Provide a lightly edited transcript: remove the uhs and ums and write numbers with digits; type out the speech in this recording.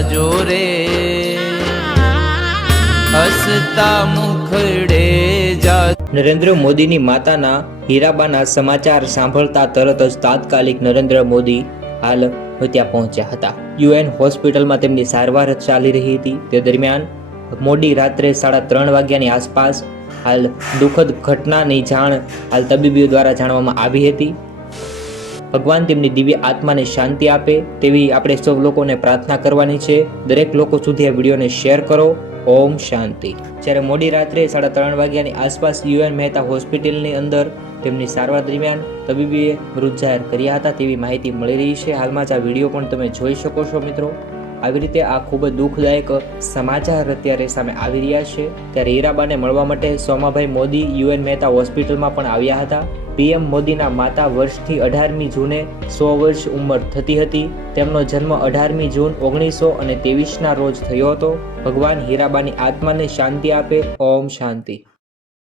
જાજો રે, હસતા મુખડે જા. નરેન્દ્ર મોદીની માતાના હીરાબાના સમાચાર સાંભળતા તરત જ તાત્કાલિક નરેન્દ્ર મોદી હાલ ત્યાં પહોંચ્યા હતા. UN હોસ્પિટલમાં તેમની સારવાર ચાલી રહી હતી. તે દરમિયાન મોડી રાત્રે 3:30 વાગ્યાની આસપાસ હાલ દુઃખદ ઘટનાની જાણ હાલ તબીબીઓ દ્વારા જાણવામાં આવી હતી. ભગવાન તેમની દિવ્ય આત્માને શાંતિ આપે તેવી આપણે સૌ લોકોને પ્રાર્થના કરવાની છે. દરેક લોકો સુધી આ વિડીયોને શેર કરો. ઓમ શાંતિ. જ્યારે મોડી રાત્રે 3:30 વાગ્યાની આસપાસ UN મહેતા હોસ્પિટલની અંદર તેમની સારવાર દરમિયાન તબીબીએ મૃત જાહેર કર્યા હતા તેવી માહિતી મળી રહી છે. હાલમાં જ આ વિડીયો પણ તમે જોઈ શકો છો મિત્રો. આવી રીતે આ ખૂબ જ દુઃખદાયક સમાચાર અત્યારે સામે આવી રહ્યા છે. ત્યારે હીરાબાને મળવા માટે સોમાભાઈ મોદી UN મહેતા હોસ્પિટલમાં પણ આવ્યા હતા. PM મોદીના માતા વર્ષથી 18મી જૂને 100 વર્ષ ઉંમર થતી હતી. તેમનો જન્મ 18મી જૂન 1923ના રોજ થયો હતો. ભગવાન હીરાબાની આત્માને શાંતિ આપે. ઓમ શાંતિ.